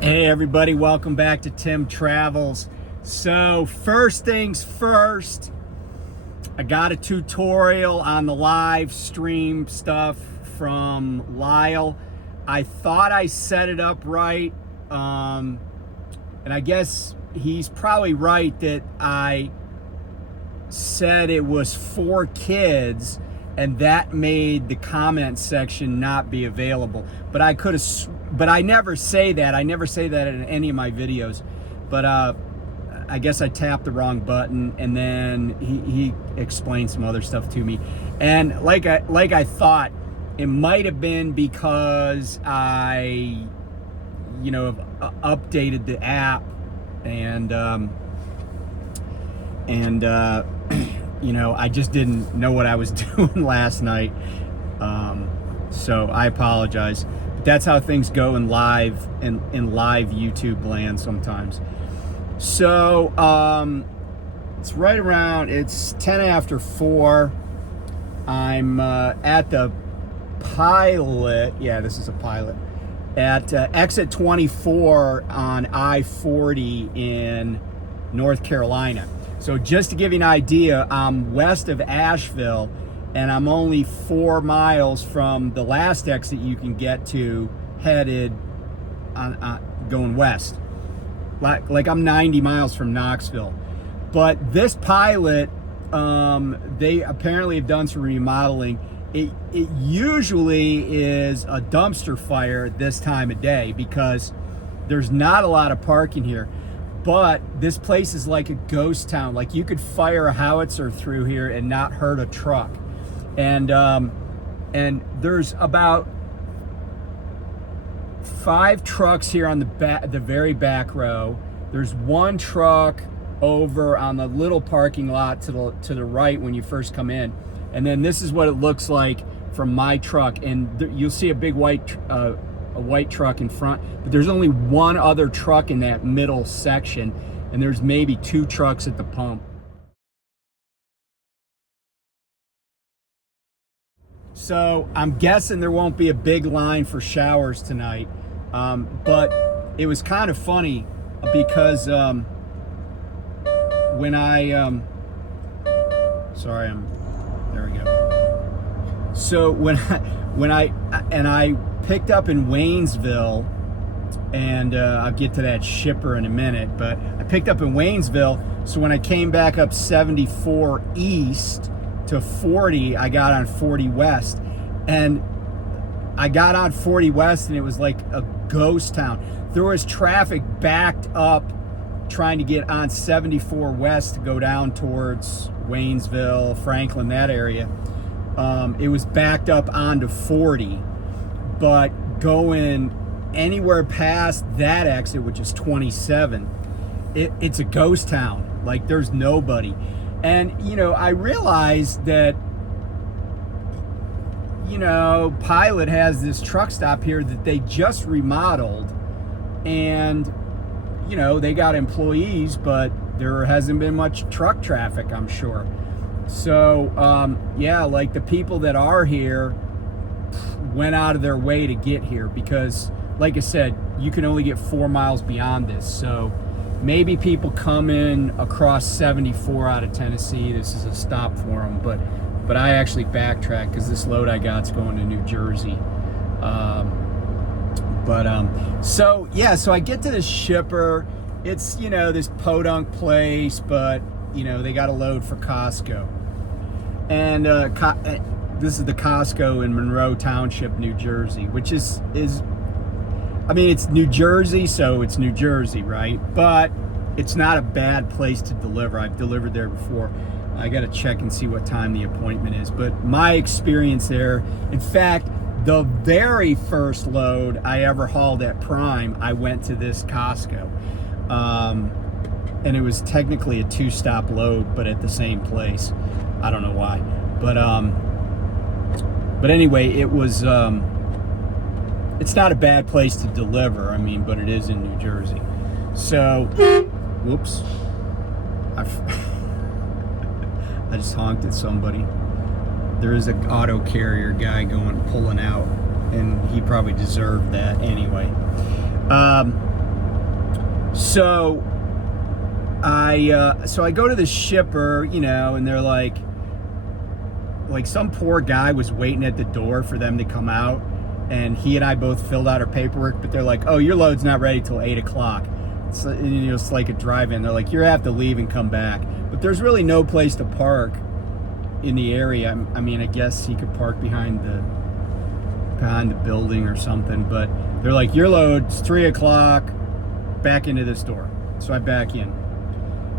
Hey everybody, welcome back to Tim Travels. So first things first, I got a tutorial on the live stream stuff from Lyle. I thought I set it up right, and I guess he's probably right that I said it was for kids, and that made the comment section not be available. But I never say that. I never say that in any of my videos. But I guess I tapped the wrong button, and then he explained some other stuff to me. And like I thought, it might have been because I, have updated the app, and I just didn't know what I was doing last night. So I apologize. But that's how things go in live YouTube land sometimes. So it's right around, it's 10 after 4. I'm at the pilot. Yeah, this is a pilot. At exit 24 on I-40 in North Carolina. So just to give you an idea, I'm west of Asheville, and I'm only 4 miles from the last exit you can get to, headed on going west. Like I'm 90 miles from Knoxville. But this pilot, they apparently have done some remodeling. It usually is a dumpster fire this time of day because there's not a lot of parking here. But this place is like a ghost town. Like, you could fire a howitzer through here and not hurt a truck. And there's about 5 trucks here on the very back row. There's 1 truck over on the little parking lot to the right when you first come in. And then this is what it looks like from my truck. And you'll see a big white truck in front, but there's only 1 other truck in that middle section, and there's maybe 2 trucks at the pump. So I'm guessing there won't be a big line for showers tonight, but it was kind of funny because when I there we go. So when I picked up in Waynesville, and I'll get to that shipper in a minute, but I picked up in Waynesville, so when I came back up 74 east to 40, I got on 40 west, and I got on 40 west, and it was like a ghost town. There was traffic backed up trying to get on 74 west to go down towards Waynesville, Franklin, that area. It was backed up onto 40. But going anywhere past that exit, which is 27, it's a ghost town. Like, there's nobody. And, I realized that, Pilot has this truck stop here that they just remodeled. And, they got employees, but there hasn't been much truck traffic, I'm sure. So, yeah, like, the people that are here went out of their way to get here because, like I said, you can only get 4 miles beyond this. So maybe people come in across 74 out of Tennessee. This is a stop for them, but I actually backtracked because this load I got's going to New Jersey. So yeah, so I get to this shipper. It's, this podunk place, but they got a load for Costco, and this is the Costco in Monroe Township, New Jersey, which is I mean, it's New Jersey, so it's New Jersey, right? But it's not a bad place to deliver. I've delivered there before. I got to check and see what time the appointment is. But my experience there, in fact, the very first load I ever hauled at Prime, I went to this Costco. And it was technically a 2-stop load, but at the same place. I don't know why. But anyway, it was, it's not a bad place to deliver, I mean, but it is in New Jersey. So, whoops. I just honked at somebody. There is an auto carrier guy pulling out, and he probably deserved that anyway. So I go to the shipper, you know, and they're like some poor guy was waiting at the door for them to come out, and he and I both filled out our paperwork, but they're like, oh, your load's not ready till 8 o'clock. It's like a drive-in. They're like, you have to leave and come back. But there's really no place to park in the area. I mean, I guess he could park behind the building or something, but they're like, your load's 3 o'clock, back into the store. So I back in.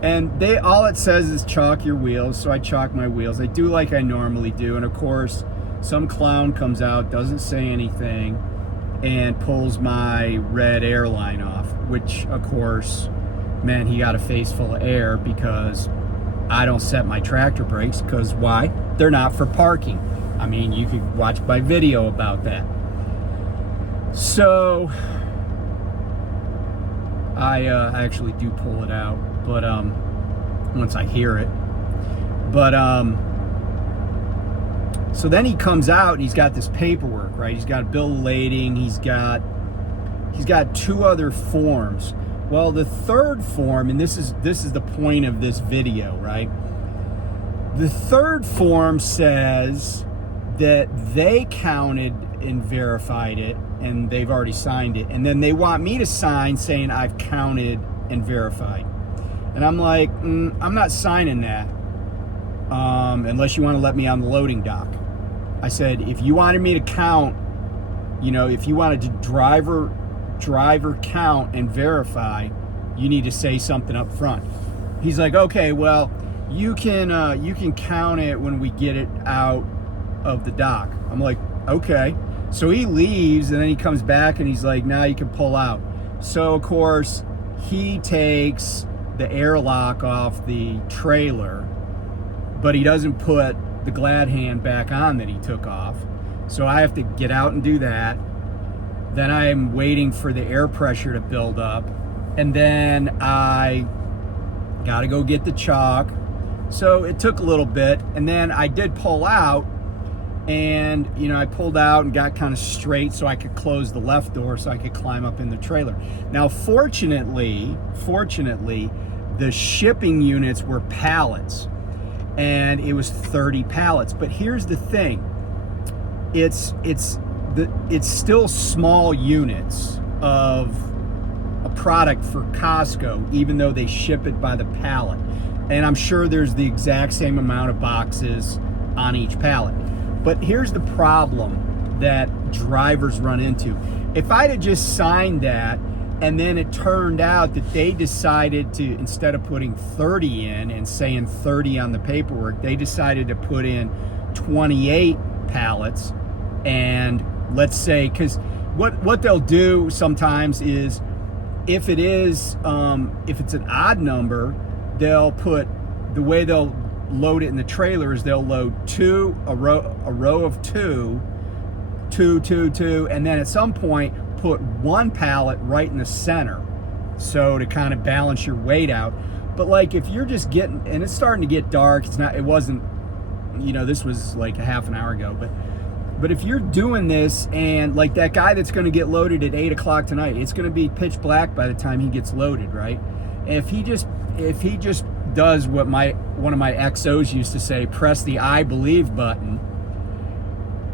And all it says is chalk your wheels, so I chalk my wheels. I do like I normally do, and of course, some clown comes out, doesn't say anything, and pulls my red airline off, which, of course, man, he got a face full of air because I don't set my tractor brakes, because why? They're not for parking. I mean, you could watch my video about that. So I actually do pull it out, but once I hear it. But so then he comes out and he's got this paperwork, right? He's got a bill of lading. He's got 2 other forms. Well, the third form, and this is the point of this video, right? The third form says that they counted and verified it, and they've already signed it, and then they want me to sign saying I've counted and verified. And I'm like, I'm not signing that unless you want to let me on the loading dock. I said, if you wanted me to count, you know, if you wanted to driver count and verify, you need to say something up front. He's like, okay, well, you can count it when we get it out of the dock. I'm like, okay. So he leaves, and then he comes back and he's like, now you can pull out. So of course he takes the airlock off the trailer, but he doesn't put the glad hand back on that he took off. So I have to get out and do that. Then I'm waiting for the air pressure to build up, and then I gotta go get the chalk. So it took a little bit, and then I did pull out, and you know, I pulled out and got kind of straight so I could close the left door so I could climb up in the trailer. Now fortunately, the shipping units were pallets, and it was 30 pallets. But here's the thing, it's still small units of a product for Costco, even though they ship it by the pallet. And I'm sure there's the exact same amount of boxes on each pallet. But here's the problem that drivers run into. If I'd have just signed that, and then it turned out that they decided to, instead of putting 30 in and saying 30 on the paperwork, they decided to put in 28 pallets. And let's say, because what they'll do sometimes is, if it's an odd number, they'll put, the way they'll load it in the trailer is they'll load a row of two, and then at some point put one pallet right in the center, so to kind of balance your weight out. But like, if you're just getting, and it's starting to get dark, it wasn't, you know, this was like a half an hour ago, but if you're doing this, and like that guy that's going to get loaded at 8 o'clock tonight, it's going to be pitch black by the time he gets loaded, right? And if he just does what one of my XOs used to say, press the I believe button,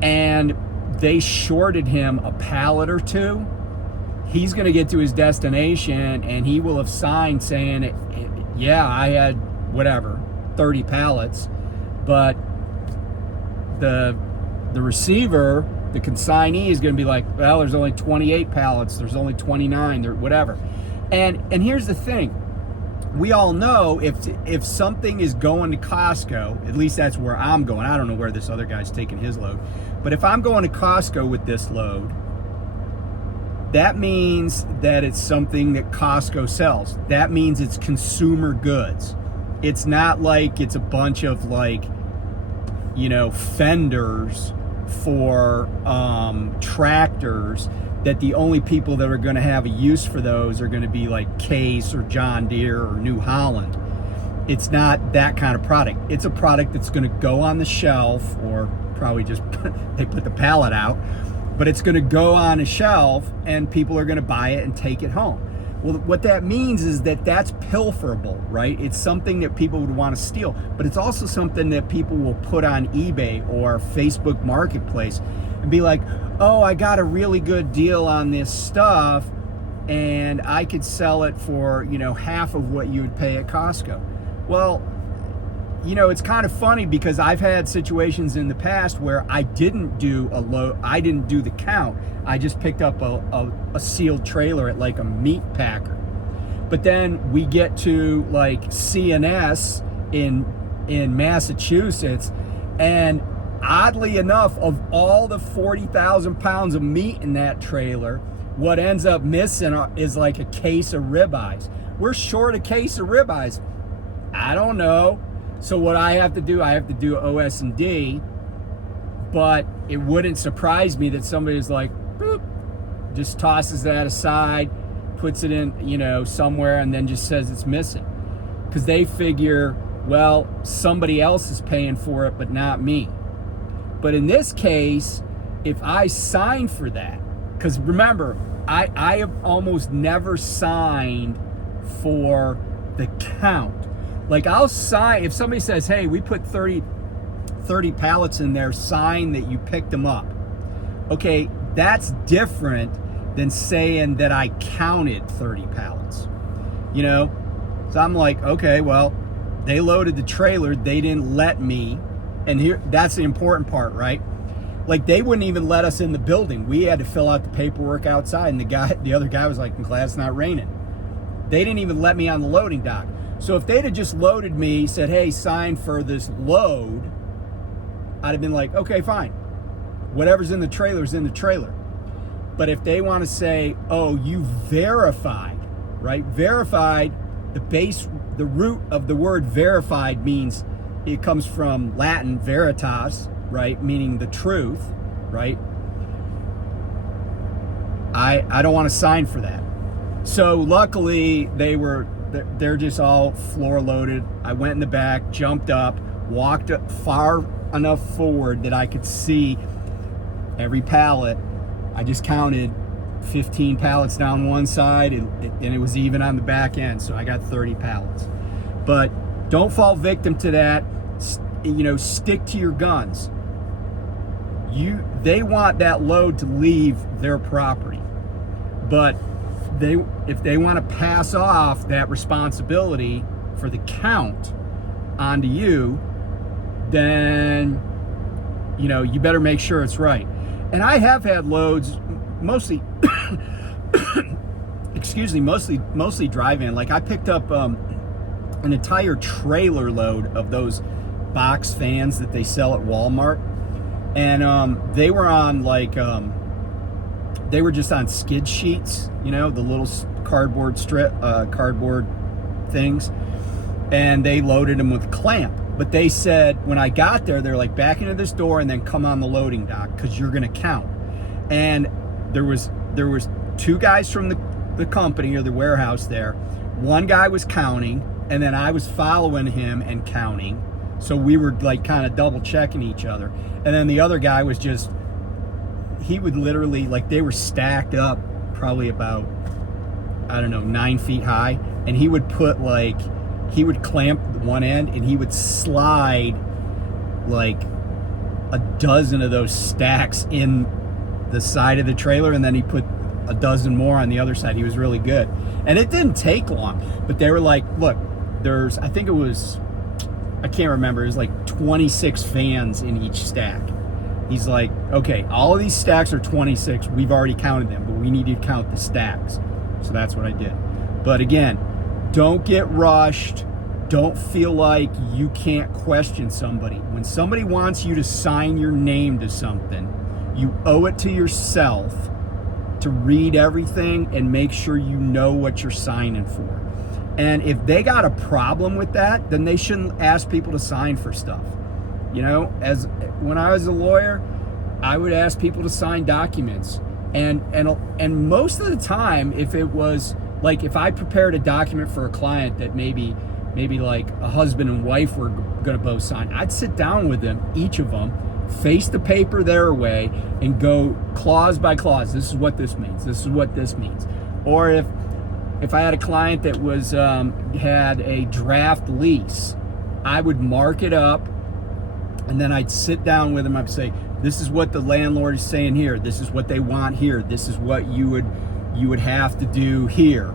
and they shorted him a pallet or two, he's going to get to his destination and he will have signed saying, yeah, I had whatever, 30 pallets, but the receiver, the consignee, is going to be like, well, there's only 28 pallets, there's only 29, or whatever. And here's the thing. We all know if something is going to Costco, at least that's where I'm going. I don't know where this other guy's taking his load. But if I'm going to Costco with this load, that means that it's something that Costco sells. That means it's consumer goods. It's not like it's a bunch of, like, you know, fenders for tractors, that the only people that are going to have a use for those are going to be like Case or John Deere or New Holland. It's not that kind of product. It's a product that's going to go on the shelf, or probably just they put the pallet out, but it's going to go on a shelf and people are going to buy it and take it home. Well, what that means is that that's pilferable, right? It's something that people would want to steal, but it's also something that people will put on eBay or Facebook Marketplace and be like, oh, I got a really good deal on this stuff and I could sell it for, half of what you would pay at Costco. Well, it's kind of funny because I've had situations in the past where I didn't do I didn't do the count. I just picked up a sealed trailer at like a meat packer. But then we get to like CNS in Massachusetts, and oddly enough, of all the 40,000 pounds of meat in that trailer, what ends up missing is like a case of ribeyes. We're short a case of ribeyes. I don't know. So what I have to do OS&D, but it wouldn't surprise me that somebody's like, boop, just tosses that aside, puts it in, somewhere, and then just says it's missing. Because they figure, well, somebody else is paying for it, but not me. But in this case, if I sign for that, because remember, I have almost never signed for the count. Like I'll sign, if somebody says, hey, we put 30 pallets in there, sign that you picked them up. Okay, that's different than saying that I counted 30 pallets, So I'm like, okay, well, they loaded the trailer, they didn't let me, and here, that's the important part, right? Like they wouldn't even let us in the building. We had to fill out the paperwork outside, and the other guy was like, I'm glad it's not raining. They didn't even let me on the loading dock. So if they'd have just loaded me, said, hey, sign for this load, I'd have been like, okay, fine. Whatever's in the trailer is in the trailer. But if they want to say, oh, you verified, right? Verified, the root of the word verified means it comes from Latin veritas, right? Meaning the truth, right? I don't want to sign for that. So luckily they're just all floor loaded. I went in the back, jumped up, walked up far enough forward that I could see every pallet. I just counted 15 pallets down one side, and it was even on the back end, so I got 30 pallets. But don't fall victim to that. Stick to your guns. They want that load to leave their property, but if they want to pass off that responsibility for the count onto you, then you better make sure it's right. And I have had loads, mostly mostly drive-in. Like I picked up an entire trailer load of those box fans that they sell at Walmart, and they were on they were just on skid sheets, the little cardboard things, and they loaded them with a clamp. But they said, when I got there, they're like, back into this door and then come on the loading dock because you're going to count. And there was two guys from the company or the warehouse there. One guy was counting, and then I was following him and counting. So we were like kind of double checking each other. And then the other guy was just, he would literally, like, they were stacked up probably about, 9 feet high. And he would he would clamp one end and he would slide like a dozen of those stacks in the side of the trailer, and then he put a dozen more on the other side. He was really good. And it didn't take long, but they were like, look, I can't remember, it was like 26 fans in each stack. He's like, okay, all of these stacks are 26. We've already counted them, but we need to count the stacks. So that's what I did. But again, don't get rushed. Don't feel like you can't question somebody. When somebody wants you to sign your name to something, you owe it to yourself to read everything and make sure you know what you're signing for. And if they got a problem with that, then they shouldn't ask people to sign for stuff. As when I was a lawyer, I would ask people to sign documents. And most of the time, if it was like, if I prepared a document for a client that maybe like a husband and wife were going to both sign, I'd sit down with them, each of them, face the paper their way, and go clause by clause. This is what this means. This is what this means. Or if I had a client that was had a draft lease, I would mark it up, and then I'd sit down with them. I'd say, this is what the landlord is saying here. This is what they want here. This is what you would have to do here.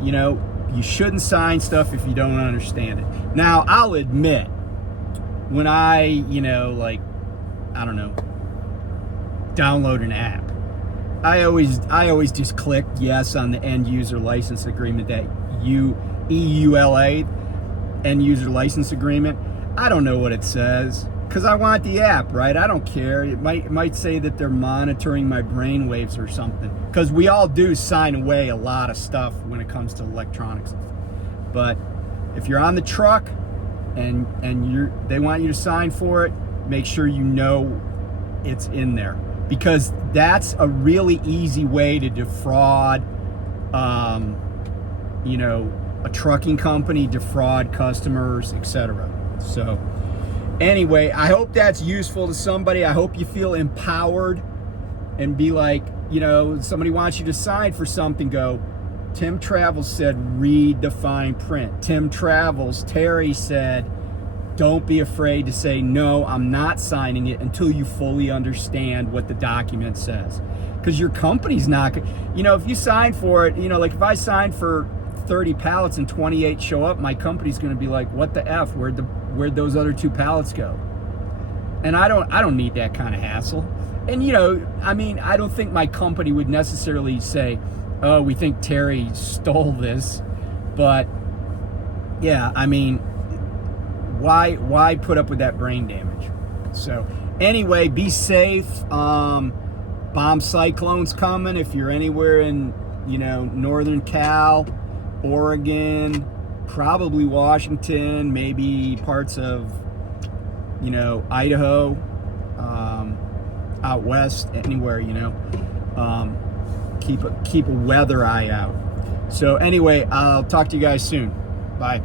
You know, you shouldn't sign stuff if you don't understand it. Now, I'll admit, when I, you know, like, I don't know, download an app, I always just click yes on the end user license agreement, that EULA, end user license agreement. I don't know what it says because I want the app, right? I don't care. It might say that they're monitoring my brain waves or something, because we all do sign away a lot of stuff when it comes to electronics. But if you're on the truck and they want you to sign for it, make sure you know it's in there, because that's a really easy way to defraud, you know, a trucking company, defraud customers, etc. So anyway, I hope that's useful to somebody. I hope you feel empowered and be like, you know, somebody wants you to sign for something, go, Tim Travels said, read the fine print. Terry said, don't be afraid to say, no, I'm not signing it until you fully understand what the document says. Because your company's not, you know, if you sign for it, you know, like if I signed for 30 pallets and 28 show up, my company's going to be like, what the F, where'd those other 2 pallets go? And I don't need that kind of hassle. And, you know, I mean, I don't think my company would necessarily say, oh, we think Terry stole this. But yeah, I mean, why put up with that brain damage? So anyway, be safe. Bomb cyclone's coming. If you're anywhere in, you know, northern Cal, Oregon, probably Washington, maybe parts of, you know, Idaho, out west, anywhere, you know, keep a weather eye out. So anyway, I'll talk to you guys soon. Bye.